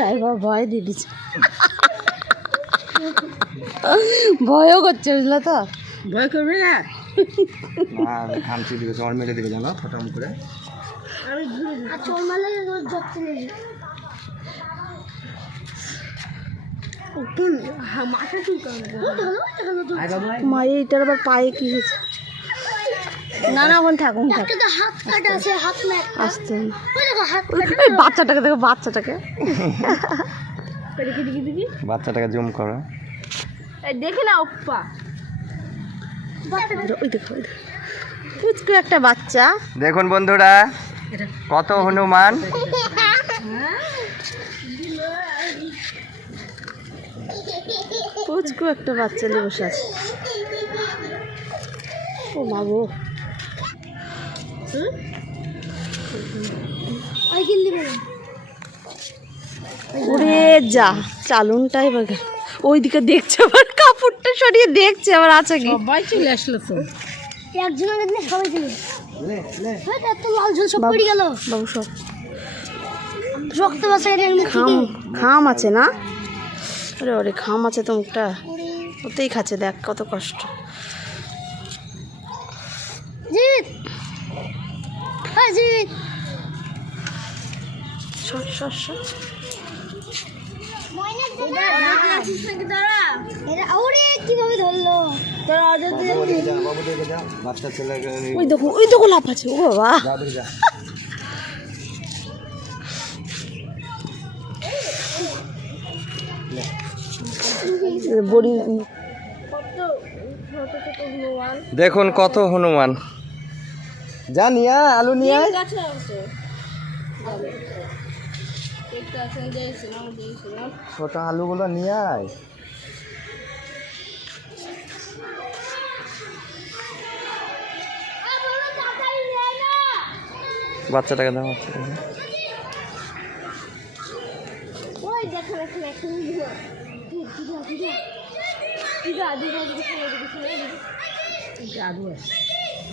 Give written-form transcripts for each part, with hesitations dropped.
রাইবা ভয় দিয়ে দিচ্ছে, ভয়ও করছে বুঝলো তো। ভয় করবে না, খামচি দিকে চড় মেরে দিকে জানো ফটাম করে। মায়ের এটার আবার পায়ে কি হয়েছে? না না এখন থাকুন, আসতে বাচ্চাটাকে দেখো, বাচ্চাটাকে বাচ্চাটাকে জুম করো, দেখে না ওপ্পা, ওই দেখো পুচকু একটা বাচ্চা। দেখুন বন্ধুরা কত হনুমান। পুচকু একটা বাচ্চা নিয়ে বসে আছে। ও মাগো, ওরে যা চালুনটাই বাগে ওইদিকে দেখছে, আবার কাপড়টা সরিয়ে দেখছে আবার আছে কি। সবাই চলে আসলো তো, একজনের দেখলে সবাই চলে এত লাল ঝোল সব পড়ে গেল বাবু, সব রক্ত বাসা। খাম খাম আছে না, আরে ওরে খাম আছে তো, মুখটা ওতেই খাচ্ছে, দেখ কত কষ্ট। জিৎ হ্যাঁ জিৎ, সর সর সর, কিভাবে ধরলো ওই দেখো, ওই দেখো লাভ আছে, ও বাবা দেখুন কত হনুমান। যা নিয়া আলু নিয়ে ছোট আলুগুলো নিয়ে আয়। বাচ্চাটাকে দাও,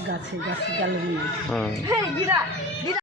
গাছে গাছে গাছে